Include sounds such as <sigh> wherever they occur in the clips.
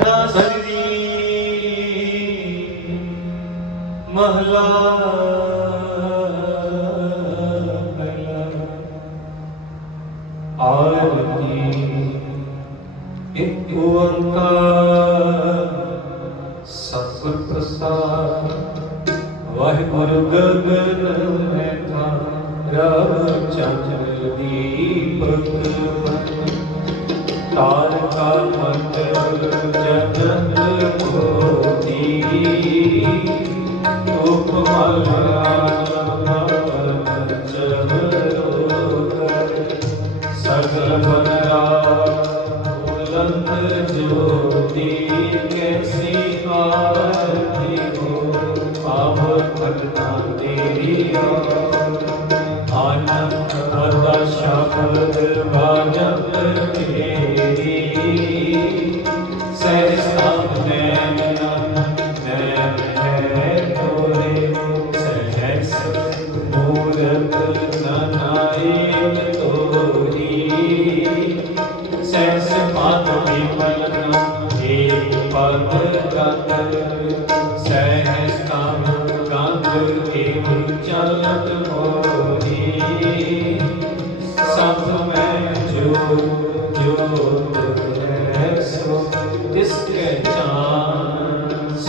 सरी महला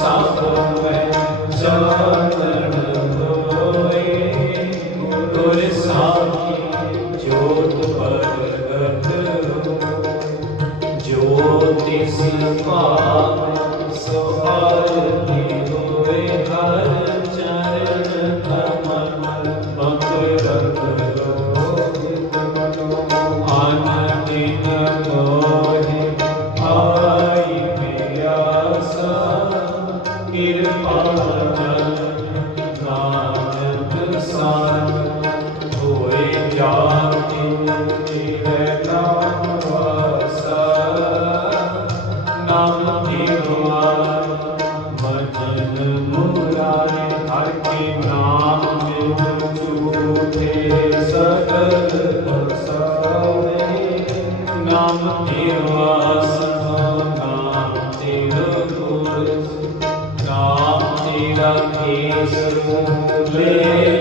south of the way. ਕਿਰਪਾ ਜਨ ਨਾਨਕ ਸਾਹਿਬ शांति रखे सुरूपे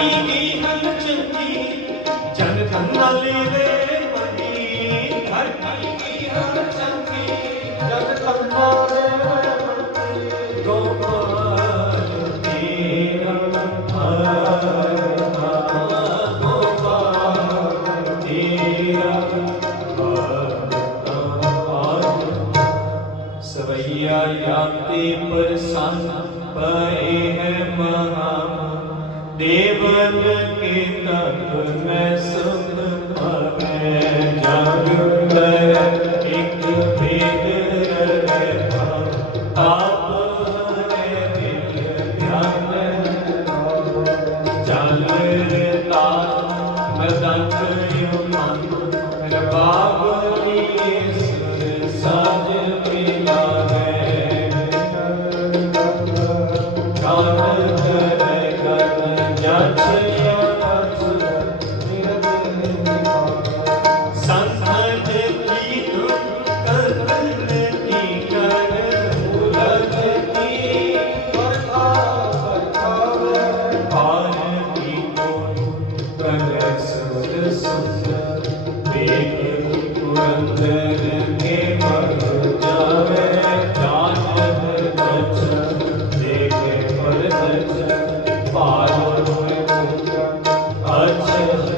Yeah. <laughs> Oh. Uh -huh. Heilige Heilige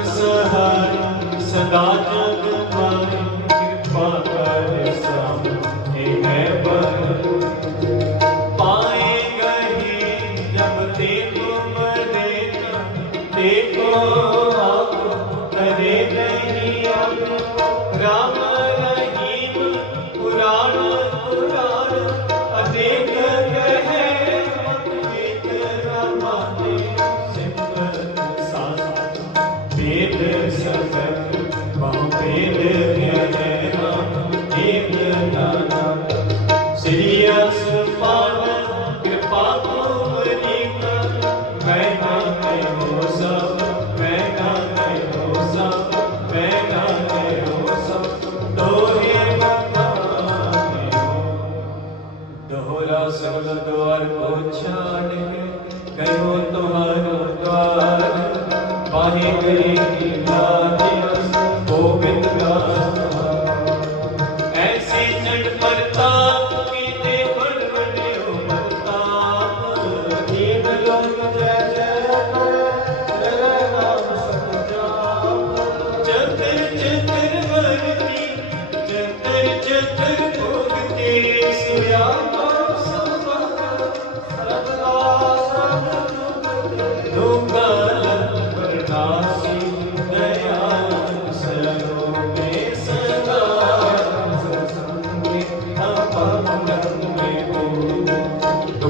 सब द्वार पहुँचाने गयो तुम्हार तो द्वार बाहे गए की बाजी गोविंद का ऐसी चट पर ताप की ते बन बने हो ताप की बलों जय जय पर जय नाम सत्याप चतर चतर वर्ती चतर चतर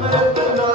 Mama, Mama, Mama.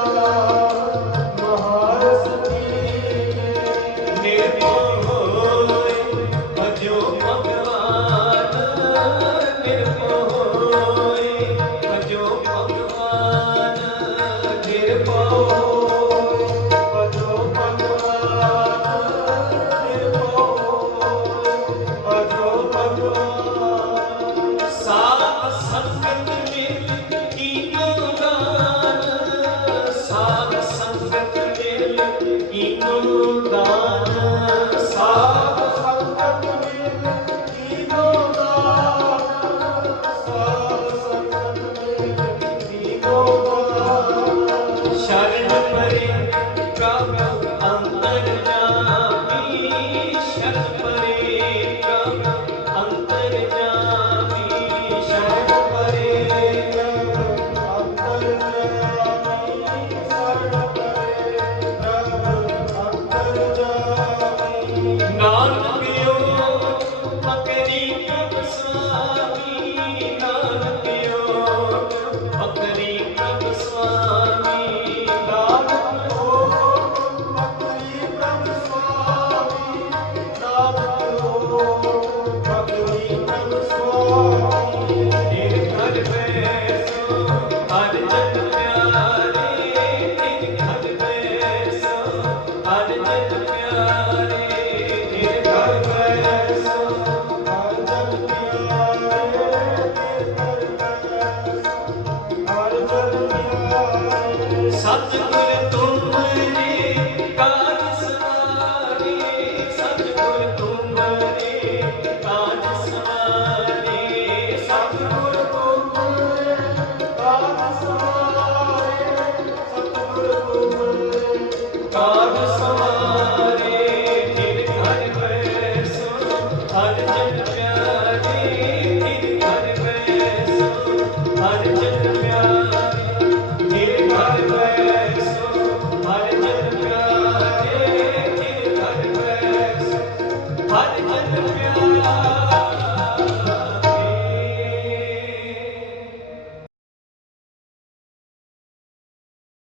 Todos oh, oh, somos. Oh, oh.